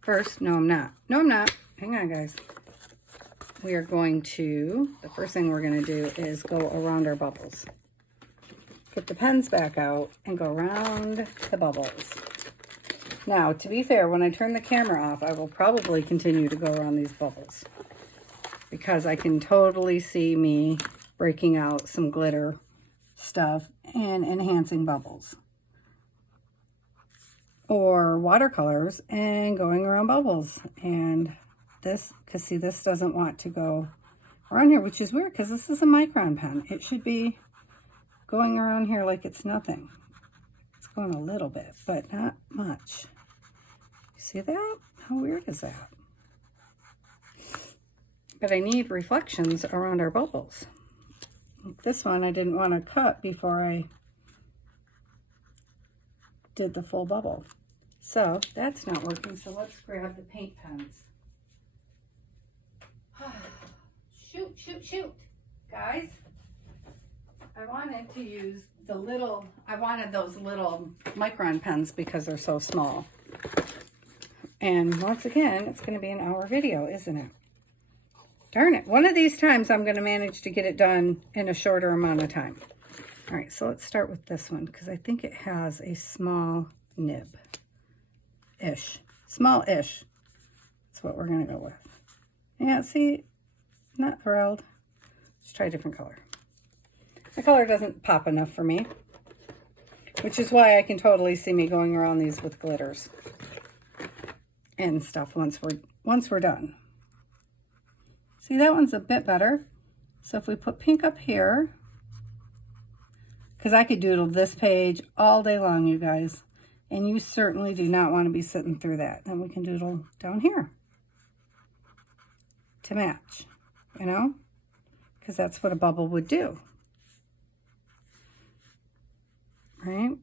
First, no, I'm not. No, I'm not. Hang on, guys. We are going to, the first thing we're going to do is go around our bubbles. Put the pens back out and go around the bubbles. Now, to be fair, when I turn the camera off, I will probably continue to go around these bubbles because I can totally see me breaking out some glitter stuff and enhancing bubbles. Or watercolors and going around bubbles. And this, because see, this doesn't want to go around here, which is weird because this is a micron pen. It should be going around here like it's nothing. It's going a little bit, but not much. See that? How weird is that? But I need reflections around our bubbles. This one I didn't want to cut before I did the full bubble. So that's not working. So let's grab the paint pens. Shoot, shoot, shoot. Guys, I wanted to use the little, I wanted those little Micron pens because they're so small. And once again, it's going to be an hour video, isn't it? Darn it. One of these times I'm going to manage to get it done in a shorter amount of time. All right, so let's start with this one because I think it has a small nib-ish. Small-ish. That's what we're going to go with. Yeah, see, not thrilled. Let's try a different color. The color doesn't pop enough for me, which is why I can totally see me going around these with glitters and stuff once we're done. See, that one's a bit better. So if we put pink up here, because I could doodle this page all day long, you guys, and you certainly do not want to be sitting through that. Then we can doodle down here to match, you know, because that's what a bubble would do, right?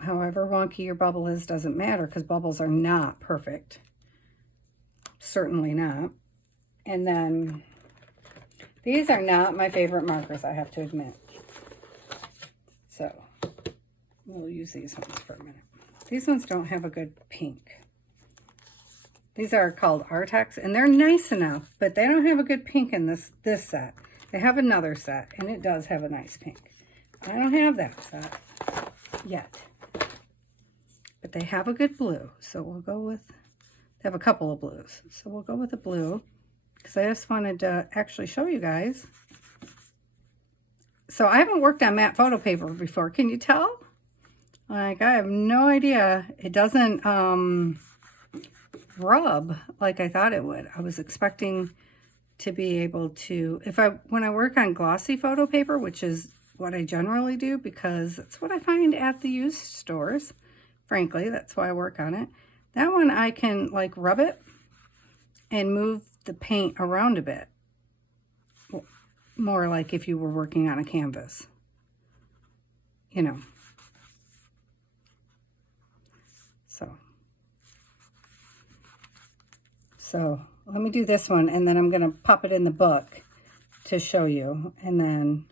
However wonky your bubble is doesn't matter because bubbles are not perfect. Certainly not. And then these are not my favorite markers, I have to admit. So we'll use these ones for a minute. These ones don't have a good pink. These are called Artex, and they're nice enough, but they don't have a good pink in this set. They have another set, and it does have a nice pink. I don't have that set yet. But they have a good blue, so we'll go with, they have a couple of blues. So we'll go with a blue, because I just wanted to actually show you guys. So I haven't worked on matte photo paper before. Can you tell? Like, I have no idea. It doesn't rub like I thought it would. I was expecting to be able to, when I work on glossy photo paper, which is what I generally do, because it's what I find at the used stores. Frankly, that's why I work on it. That one I can like rub it and move the paint around a bit. More like if you were working on a canvas, you know. So let me do this one, and then I'm going to pop it in the book to show you. And then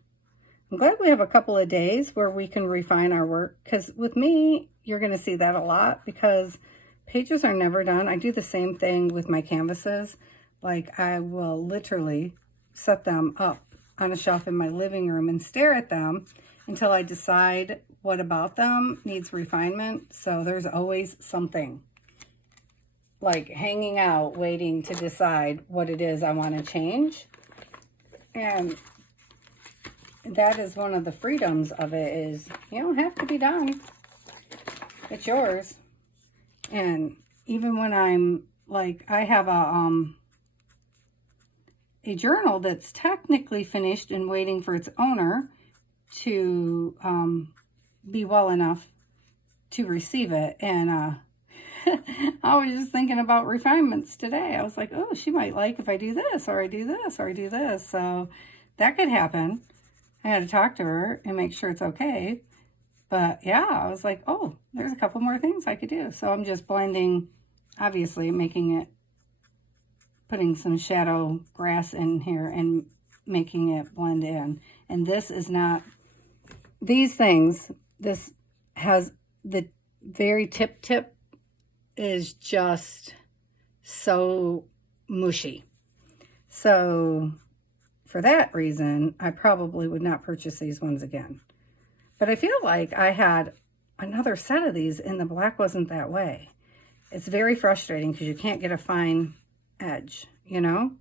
I'm glad we have a couple of days where we can refine our work, because with me, you're going to see that a lot because pages are never done. I do the same thing with my canvases. Like, I will literally set them up on a shelf in my living room and stare at them until I decide what about them needs refinement. So there's always something like hanging out, waiting to decide what it is I want to change. And that is one of the freedoms of it, is you don't have to be done. It's yours. And even when I'm like, I have a journal that's technically finished and waiting for its owner to be well enough to receive it. And I was just thinking about refinements today. I was like, oh, she might like if I do this, or I do this, or I do this. So that could happen. I had to talk to her and make sure it's okay. But yeah, I was like, oh, there's a couple more things I could do. So I'm just blending, obviously making it, putting some shadow grass in here and making it blend in. And this is not, these things, this has the very tip is just so mushy. So for that reason, I probably would not purchase these ones again. But I feel like I had another set of these and the black wasn't that way. It's very frustrating because you can't get a fine edge, you know?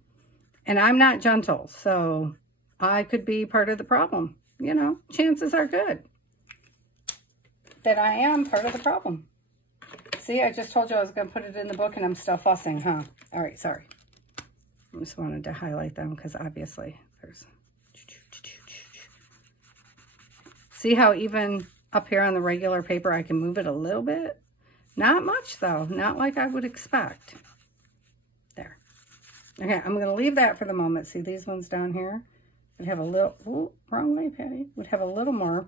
And I'm not gentle, so I could be part of the problem, you know? Chances are good that I am part of the problem. See, I just told you I was going to put it in the book and I'm still fussing, huh? All right, sorry. I just wanted to highlight them because obviously there's... See how even up here on the regular paper I can move it a little bit? Not much though, not like I would expect. There. Okay, I'm going to leave that for the moment. See these ones down here? Would have a little, ooh, wrong way, Patty. Would have a little more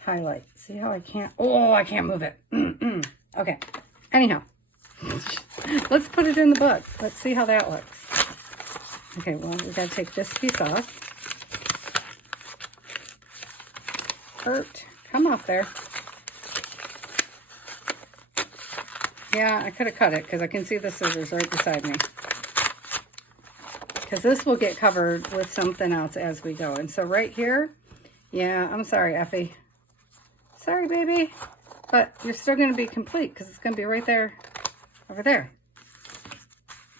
highlight. See how I can't, oh, I can't move it. Okay, anyhow, let's put it in the book. Let's see how that looks. Okay, well, we got to take this piece off. Hurt, come off there. Yeah, I could have cut it because I can see the scissors right beside me. Because this will get covered with something else as we go. And so right here, yeah, I'm sorry, Effie. Sorry, baby. But you're still going to be complete because it's going to be right there, over there.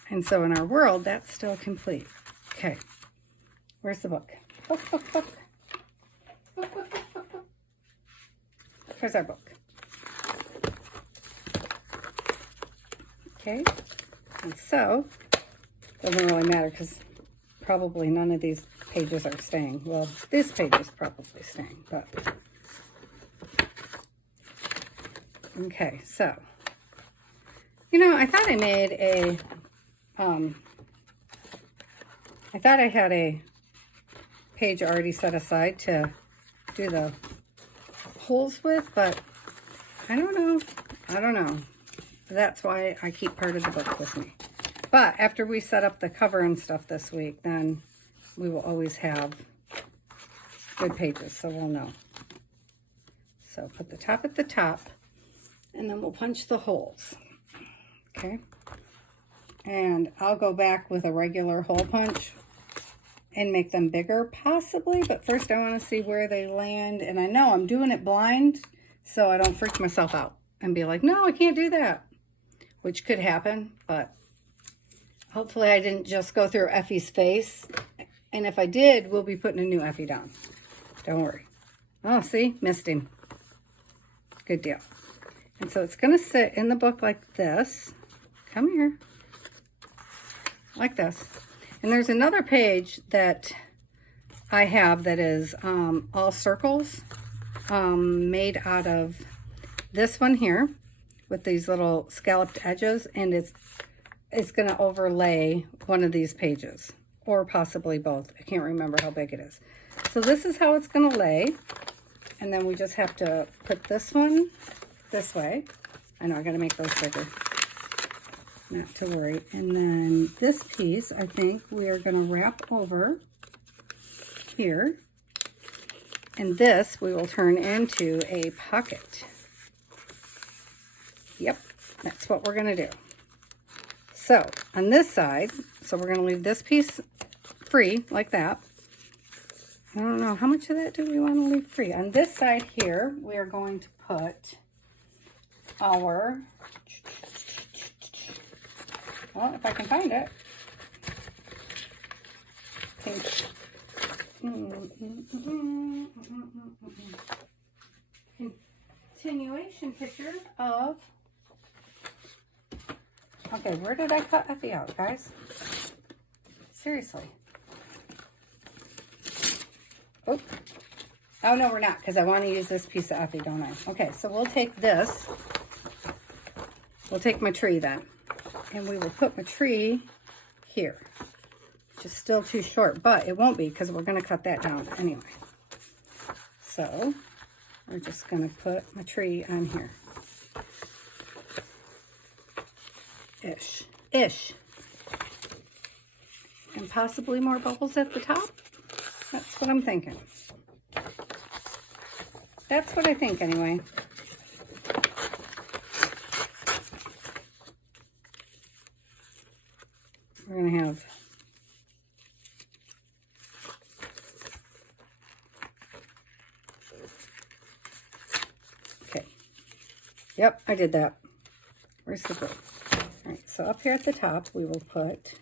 And so in our world, that's still complete. Okay. Where's the book? Book, book, book. Book, book, book, book, book. Here's our book. Okay. And so, doesn't really matter because probably none of these pages are staying. Well, this page is probably staying, but... Okay, so, you know, I thought I made a, I thought I had a page already set aside to do the holes with, but I don't know. That's why I keep part of the book with me. But after we set up the cover and stuff this week, then we will always have good pages, so we'll know. So put the top at the top. And then we'll punch the holes, okay? And I'll go back with a regular hole punch and make them bigger, possibly. But first I want to see where they land. And I know I'm doing it blind, so I don't freak myself out and be like, no, I can't do that. Which could happen, but hopefully I didn't just go through Effie's face. And if I did, we'll be putting a new Effie down. Don't worry. Oh, see? Missed him. Good deal. And so it's going to sit in the book like this. Come here. Like this. And there's another page that I have that is all circles made out of this one here with these little scalloped edges. And it's going to overlay one of these pages or possibly both. I can't remember how big it is. So this is how it's going to lay. And then we just have to put this one this way. I know I got to make those bigger. Not to worry. And then this piece, I think we are going to wrap over here. And this we will turn into a pocket. Yep, that's what we're going to do. So on this side, so we're going to leave this piece free like that. I don't know, how much of that do we want to leave free? On this side here, we are going to put our, well, if I can find it, continuation picture of, okay, where did I cut Effie out, guys? Seriously. Oh, oh no, we're not, because I want to use this piece of Effie, don't I? Okay, so we'll take this. We'll take my tree then, and we will put my tree here, which is still too short, but it won't be because we're going to cut that down anyway. So we're just going to put my tree on here. Ish. And possibly more bubbles at the top. That's what I'm thinking. That's what I think anyway. We're going to have okay. Yep, I did that. Where's the book? All right, so up here at the top we will put,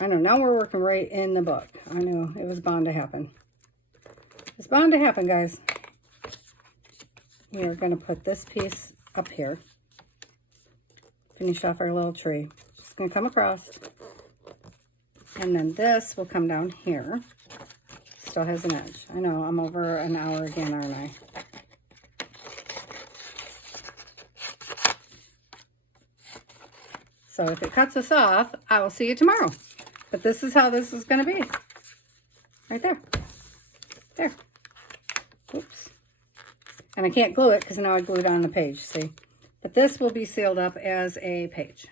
I know, now we're working right in the book. I know, it was bound to happen. It's bound to happen, guys. We are going to put this piece up here. Finish off our little tree. Just going to come across. And then this will come down here. Still has an edge. I know, I'm over an hour again, aren't I? So if it cuts us off, I will see you tomorrow. But this is how this is going to be. Right there. There. Oops. And I can't glue it because now I glued on the page, see? But this will be sealed up as a page.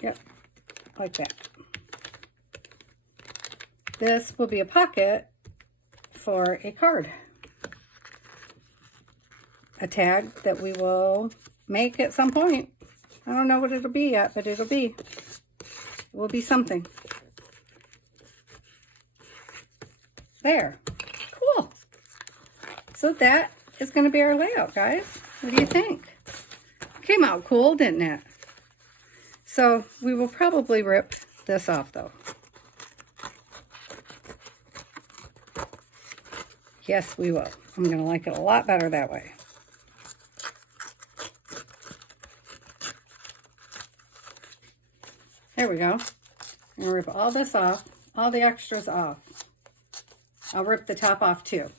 Yep, like that. This will be a pocket for a card. A tag that we will make at some point. I don't know what it'll be yet, but it'll be. It will be something. There. Cool. So that is going to be our layout, guys. What do you think? Came out cool, didn't it? So we will probably rip this off, though. Yes, we will. I'm going to like it a lot better that way. There we go. I'm going to rip all this off, all the extras off. I'll rip the top off too,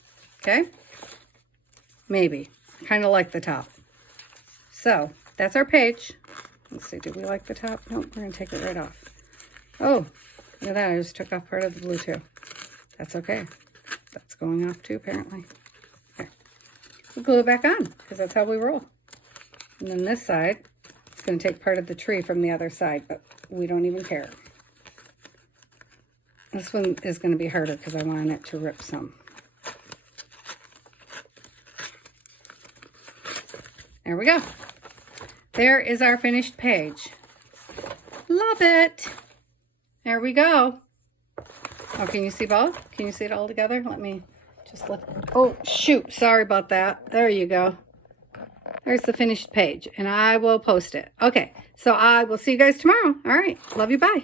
okay? Maybe. Kind of like the top. So, that's our page. Let's see, do we like the top? Nope, we're going to take it right off. Oh, look at that. I just took off part of the blue too. That's okay. That's going off too, apparently. Okay. We'll glue it back on, because that's how we roll. And then this side, it's going to take part of the tree from the other side, but we don't even care. This one is going to be harder because I want it to rip some. There we go. There is our finished page. Love it. There we go. Oh, can you see both? Can you see it all together? Let me just lift. Oh, shoot. Sorry about that. There you go. There's the finished page, and I will post it. Okay, so I will see you guys tomorrow. All right. Love you. Bye.